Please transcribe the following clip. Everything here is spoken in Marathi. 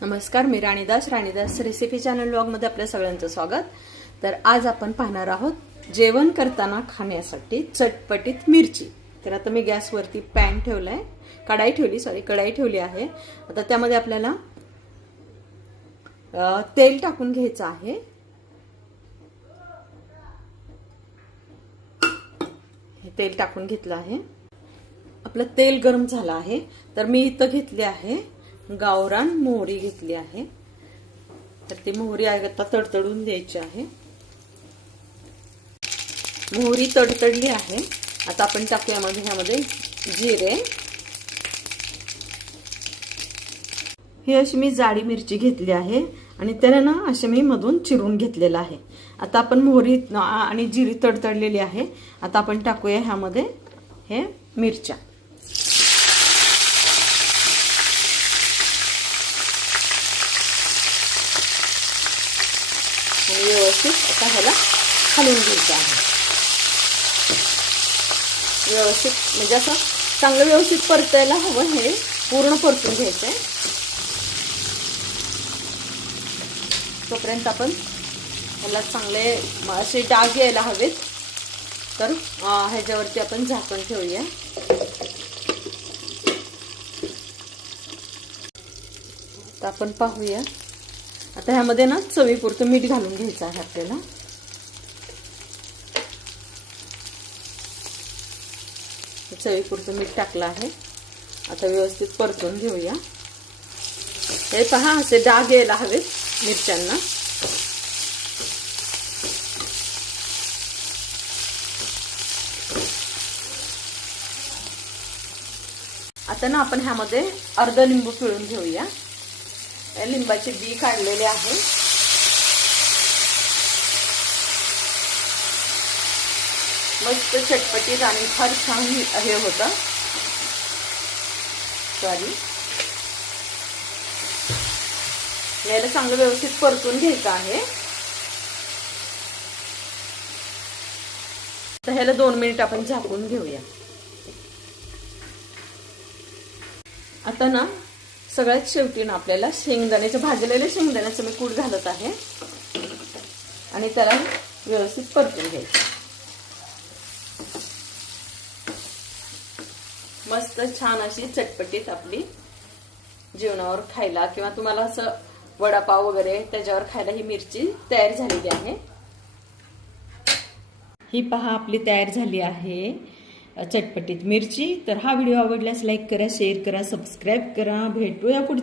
नमस्कार, मी राणीदास रेसिपी चॅनल व्लॉगमध्ये आपल्या सगळ्यांचं स्वागत. तर आज आपण पाहणार आहोत जेवण करताना खाण्यासाठी चटपटीत मिरची. तर आता मी गॅसवरती पॅन ठेवलाय, कढाई ठेवली आहे. आता त्यामध्ये आपल्याला तेल टाकून घ्यायचं आहे. हे तेल टाकून घेतलं आहे. आपलं तेल गरम झालं आहे. तर मी इथं घेतली आहे गावरान मोहरी घेतली आहे. तर ती मोहरी आता तडतडून द्यायची आहे. मोहरी तडतडली आहे. आता आपण टाकूया ह्यामध्ये जिरे. ही अशी मी जाडी मिरची घेतली आहे आणि त्याला ना असे मी मधून चिरून घेतलेलं आहे. आता आपण मोहरी आणि जिरे तडतडलेली आहे. आता आपण टाकूया ह्यामध्ये हे मिरच्या. व्यवस्थित आता ह्याला हलवून घ्यायचं आहे. व्यवस्थित म्हणजे असं चांगलं व्यवस्थित परतायला हवं. हे पूर्ण परतून घ्यायचंय. तोपर्यंत आपण ह्याला चांगले असे डाग यायला हवेत. तर ह्याच्यावरती आपण झाकण ठेवूया. आता आपण पाहूया. आता ह्यामध्ये ना चवीपुरतं मीठ घालून घ्यायचं आहे आपल्याला. चवीपुरतं मीठ टाकलं आहे. आता व्यवस्थित परतून घेऊया. हे पहा, असे डाग यायला हवेत मिरच्यांना. आता ना आपण ह्यामध्ये अर्ध लिंबू पिळून घेऊया. लिंबाचे बी काढलेले आहे. मस्त चटपटीत आणि फार छान हे होतं. याला चांगलं व्यवस्थित परतून घ्यायचं आहे. तर ह्याला 2 मिनिट आपण झाकून घेऊया. आता ना सगळ्यात शेवटी ना आपल्याला शेंगदाण्याचं, भाजलेले शेंगदाण्याचं मी कूट घालत आहे आणि त्याला व्यवस्थित परतून घ्यायचं. मस्त छान अशी चटपटीत आपली जेवणावर खायला किंवा तुम्हाला असं वडापाव वगैरे त्याच्यावर खायला ही मिरची तयार झालेली आहे. ही पहा आपली तयार झाली आहे चटपटीत मिरची. तर हा व्हिडिओ आवडल्यास लाईक करा, शेअर करा, सबस्क्राईब करा. भेटूया पुढच्या